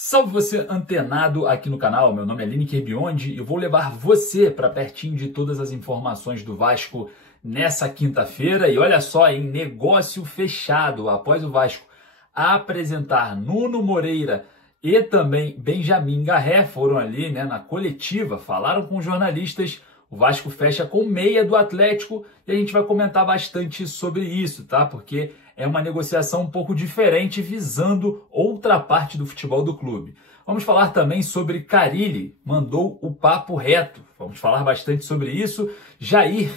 Salve você antenado aqui no canal, meu nome é Lineker Biondi e eu vou levar você para pertinho de todas as informações do Vasco nessa quinta-feira. E olha só, em negócio fechado, após o Vasco apresentar Nuno Moreira e também Benjamin Garré, foram ali na coletiva, falaram com jornalistas. O Vasco fecha com meia do Atlético e a gente vai comentar bastante sobre isso, tá? Porque é uma negociação um pouco diferente, visando outra parte do futebol do clube. Vamos falar também sobre Carille, mandou o papo reto. Vamos falar bastante sobre isso. Jair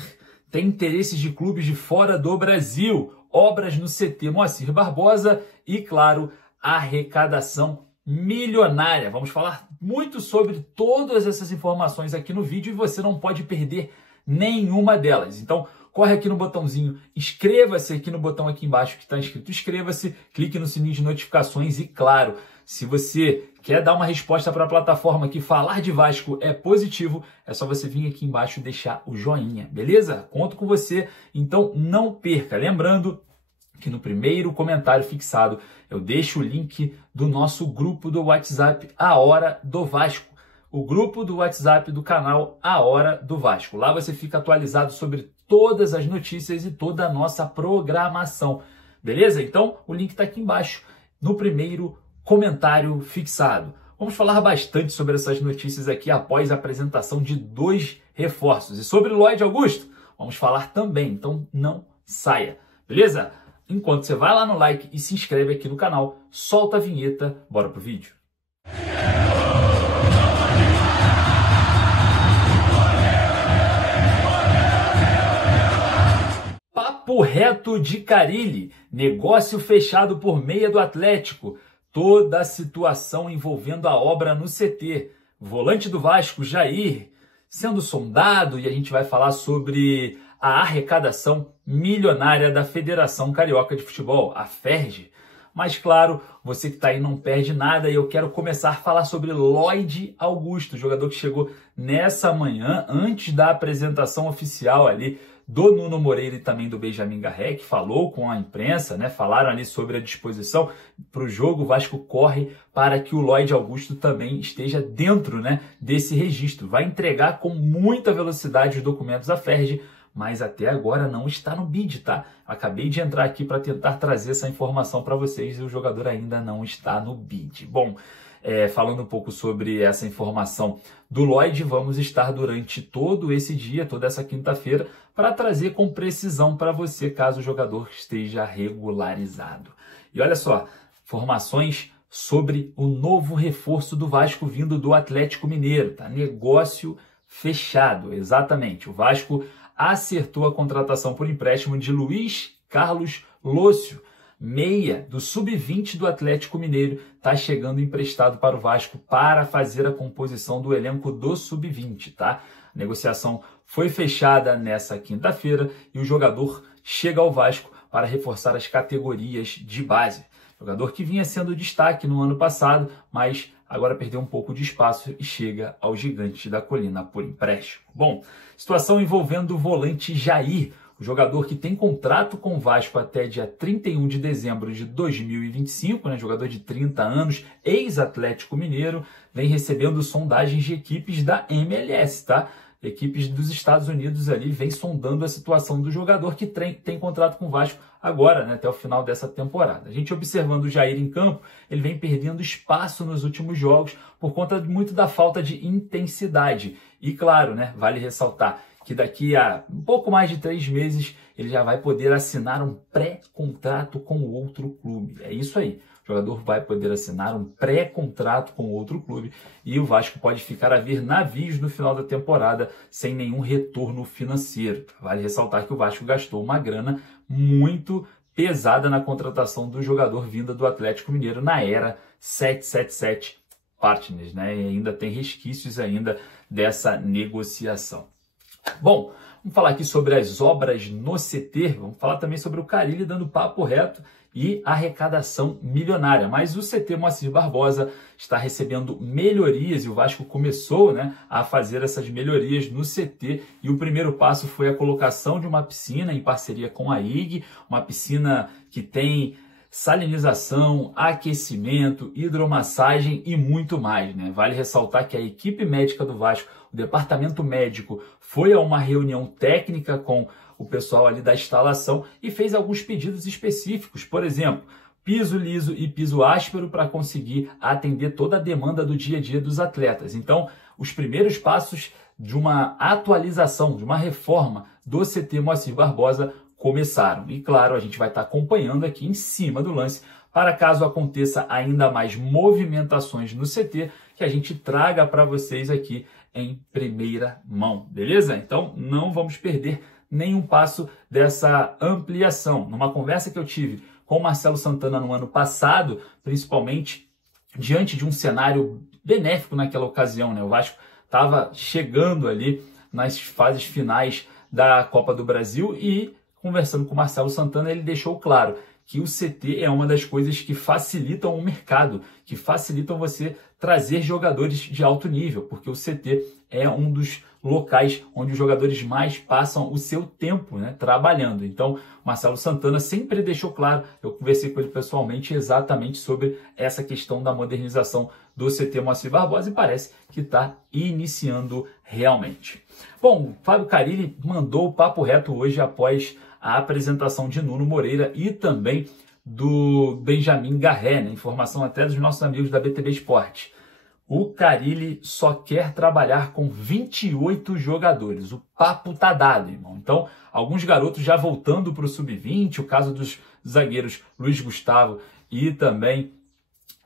tem interesses de clubes de fora do Brasil, obras no CT Moacir Barbosa e, claro, arrecadação milionária. Vamos falar muito sobre todas essas informações aqui no vídeo e você não pode perder nenhuma delas. Então, corre aqui no botãozinho, inscreva-se aqui no botão aqui embaixo que está escrito inscreva-se, clique no sininho de notificações e, claro, se você quer dar uma resposta para a plataforma que falar de Vasco é positivo, é só você vir aqui embaixo e deixar o joinha, beleza? Conto com você, então não perca. Lembrando que no primeiro comentário fixado eu deixo o link do nosso grupo do WhatsApp A Hora do Vasco. O grupo do WhatsApp do canal A Hora do Vasco. Lá você fica atualizado sobre todas as notícias e toda a nossa programação. Beleza? Então o link está aqui embaixo no primeiro comentário fixado. Vamos falar bastante sobre essas notícias aqui após a apresentação de 2 reforços. E sobre o Lloyd Augusto, vamos falar também. Então não saia. Beleza? Enquanto você vai lá no like e se inscreve aqui no canal, solta a vinheta, bora pro vídeo. Papo reto de Carille, negócio fechado por meia do Atlético, toda a situação envolvendo a obra no CT, volante do Vasco, Jair, sendo sondado, e a gente vai falar sobre a arrecadação milionária da Federação Carioca de Futebol, a FERJ. Mas claro, você que está aí não perde nada e eu quero começar a falar sobre Lloyd Augusto, jogador que chegou nessa manhã, antes da apresentação oficial ali do Nuno Moreira e também do Benjamin Garré, que falou com a imprensa, falaram ali sobre a disposição para o jogo. O Vasco corre para que o Lloyd Augusto também esteja dentro desse registro. Vai entregar com muita velocidade os documentos à FERJ, mas até agora não está no bid, tá? Acabei de entrar aqui para tentar trazer essa informação para vocês e o jogador ainda não está no bid. Bom, falando um pouco sobre essa informação do Lloyd, vamos estar durante todo esse dia, toda essa quinta-feira, para trazer com precisão para você, caso o jogador esteja regularizado. E olha só, informações sobre o novo reforço do Vasco vindo do Atlético Mineiro, tá? Negócio fechado, exatamente. O Vasco acertou a contratação por empréstimo de Luiz Carlos Lócio, meia do Sub-20 do Atlético Mineiro, está chegando emprestado para o Vasco para fazer a composição do elenco do Sub-20, tá? A negociação foi fechada nessa quinta-feira e o jogador chega ao Vasco para reforçar as categorias de base. Jogador que vinha sendo destaque no ano passado, mas agora perdeu um pouco de espaço e chega ao Gigante da Colina por empréstimo. Bom, situação envolvendo o volante Jair, o jogador que tem contrato com o Vasco até dia 31 de dezembro de 2025, jogador de 30 anos, ex-Atlético Mineiro, vem recebendo sondagens de equipes da MLS, tá? Equipes dos Estados Unidos ali vem sondando a situação do jogador que tem contrato com o Vasco agora, até o final dessa temporada. A gente observando o Jair em campo, ele vem perdendo espaço nos últimos jogos por conta muito da falta de intensidade. E claro, vale ressaltar que daqui a um pouco mais de 3 meses ele já vai poder assinar um pré-contrato com outro clube. É isso aí. O jogador vai poder assinar um pré-contrato com outro clube e o Vasco pode ficar a ver navios no final da temporada sem nenhum retorno financeiro. Vale ressaltar que o Vasco gastou uma grana muito pesada na contratação do jogador vinda do Atlético Mineiro na era 777 Partners, e ainda tem resquícios ainda dessa negociação. Bom, vamos falar aqui sobre as obras no CT, vamos falar também sobre o Carille dando papo reto e arrecadação milionária. Mas o CT Moacir Barbosa está recebendo melhorias e o Vasco começou a fazer essas melhorias no CT e o primeiro passo foi a colocação de uma piscina em parceria com a IG, uma piscina que tem salinização, aquecimento, hidromassagem e muito mais, né? Vale ressaltar que a equipe médica do Vasco, o departamento médico, foi a uma reunião técnica com o pessoal ali da instalação e fez alguns pedidos específicos, por exemplo, piso liso e piso áspero para conseguir atender toda a demanda do dia a dia dos atletas. Então, os primeiros passos de uma atualização, de uma reforma do CT Moacir Barbosa começaram. E claro, a gente vai estar acompanhando aqui em cima do lance para caso aconteça ainda mais movimentações no CT, que a gente traga para vocês aqui em primeira mão, beleza? Então, não vamos perder nenhum passo dessa ampliação. Numa conversa que eu tive com o Marcelo Santana no ano passado, principalmente diante de um cenário benéfico naquela ocasião, né? O Vasco estava chegando ali nas fases finais da Copa do Brasil e, conversando com o Marcelo Santana, ele deixou claro que o CT é uma das coisas que facilitam o mercado, que facilitam você trazer jogadores de alto nível, porque o CT é um dos locais onde os jogadores mais passam o seu tempo, né, trabalhando. Então, Marcelo Santana sempre deixou claro, eu conversei com ele pessoalmente exatamente sobre essa questão da modernização do CT Moacir Barbosa e parece que está iniciando realmente. Bom, Fábio Carilli mandou o papo reto hoje após a apresentação de Nuno Moreira e também do Benjamin Garré, né? Informação até dos nossos amigos da BTB Esporte. O Carilli só quer trabalhar com 28 jogadores. O papo tá dado, irmão. Então, alguns garotos já voltando para o Sub-20, o caso dos zagueiros Luiz Gustavo e também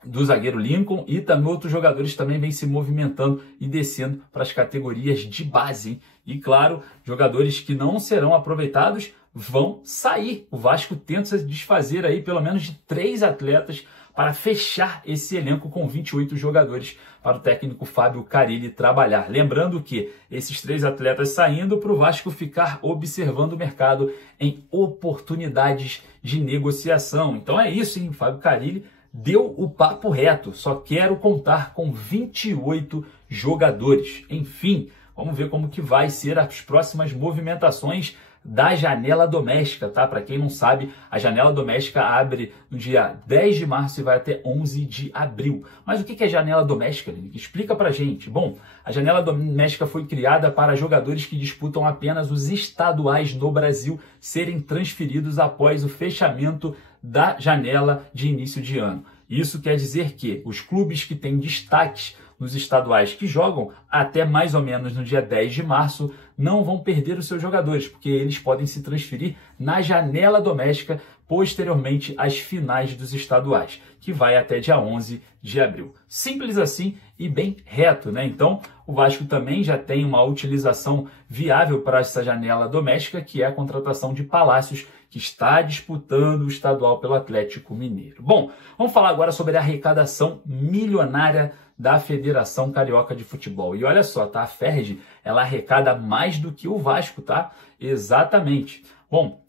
do zagueiro Lincoln, e também outros jogadores também vêm se movimentando e descendo para as categorias de base, hein? E claro, jogadores que não serão aproveitados vão sair. O Vasco tenta se desfazer aí pelo menos de 3 atletas para fechar esse elenco com 28 jogadores para o técnico Fábio Carilli trabalhar. Lembrando que esses 3 atletas saindo para o Vasco ficar observando o mercado em oportunidades de negociação. Então é isso, hein? Fábio Carilli deu o papo reto. Só quero contar com 28 jogadores. Enfim, vamos ver como que vai ser as próximas movimentações da janela doméstica, tá? Para quem não sabe, a janela doméstica abre no dia 10 de março e vai até 11 de abril. Mas o que é janela doméstica, Linick? Explica pra gente. Bom, a janela doméstica foi criada para jogadores que disputam apenas os estaduais no Brasil serem transferidos após o fechamento da janela de início de ano. Isso quer dizer que os clubes que têm destaques nos estaduais que jogam até mais ou menos no dia 10 de março não vão perder os seus jogadores, porque eles podem se transferir na janela doméstica posteriormente às finais dos estaduais, que vai até dia 11 de abril. Simples assim e bem reto, né? Então, o Vasco também já tem uma utilização viável para essa janela doméstica, que é a contratação de Palácios, que está disputando o estadual pelo Atlético Mineiro. Bom, vamos falar agora sobre a arrecadação milionária da Federação Carioca de Futebol. E olha só, tá? A FERJ, ela arrecada mais do que o Vasco, tá? Exatamente. Bom,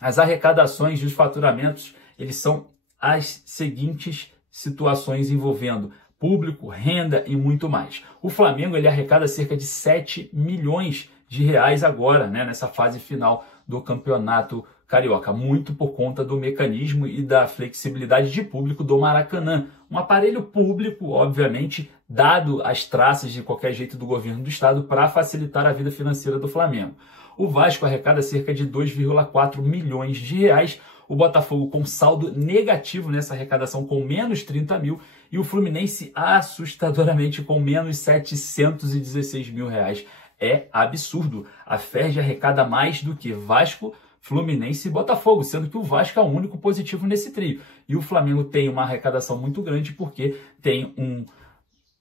as arrecadações e os faturamentos, eles são as seguintes situações envolvendo público, renda e muito mais. O Flamengo, ele arrecada cerca de 7 milhões de reais agora, né? Nessa fase final do Campeonato Carioca, muito por conta do mecanismo e da flexibilidade de público do Maracanã. Um aparelho público, obviamente, dado as traças de qualquer jeito do governo do estado para facilitar a vida financeira do Flamengo. O Vasco arrecada cerca de 2,4 milhões de reais, o Botafogo com saldo negativo nessa arrecadação com menos 30 mil e o Fluminense assustadoramente com menos 716 mil reais. É absurdo. A FERJ arrecada mais do que Vasco, Fluminense e Botafogo, sendo que o Vasco é o único positivo nesse trio. E o Flamengo tem uma arrecadação muito grande porque tem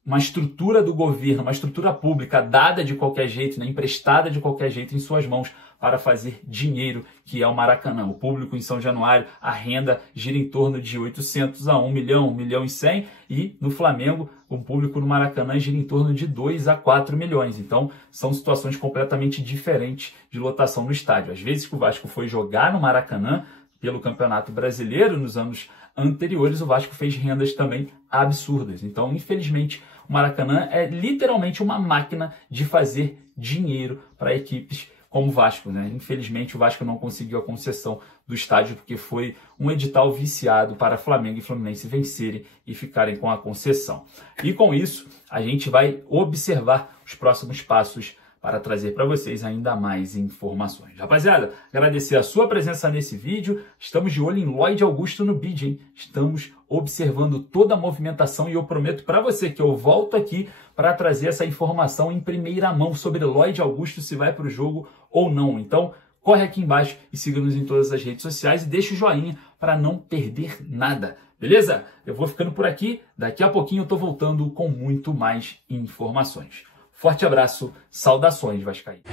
uma estrutura do governo, uma estrutura pública dada de qualquer jeito, né, emprestada de qualquer jeito em suas mãos para fazer dinheiro, que é o Maracanã. O público em São Januário, a renda gira em torno de 800 a 1 milhão, 1 milhão e 100, e no Flamengo, o público no Maracanã gira em torno de 2 a 4 milhões. Então, são situações completamente diferentes de lotação no estádio. Às vezes que o Vasco foi jogar no Maracanã pelo Campeonato Brasileiro nos anos anteriores, o Vasco fez rendas também absurdas. Então, infelizmente, o Maracanã é literalmente uma máquina de fazer dinheiro para equipes como o Vasco, né? Infelizmente, o Vasco não conseguiu a concessão do estádio porque foi um edital viciado para Flamengo e Fluminense vencerem e ficarem com a concessão. E com isso, a gente vai observar os próximos passos para trazer para vocês ainda mais informações. Rapaziada, agradecer a sua presença nesse vídeo. Estamos de olho em Lloyd Augusto no bid, hein? Estamos observando toda a movimentação e eu prometo para você que eu volto aqui para trazer essa informação em primeira mão sobre Lloyd Augusto, se vai para o jogo ou não. Então, corre aqui embaixo e siga-nos em todas as redes sociais e deixa o joinha para não perder nada. Beleza? Eu vou ficando por aqui. Daqui a pouquinho eu estou voltando com muito mais informações. Forte abraço, saudações vascaínas.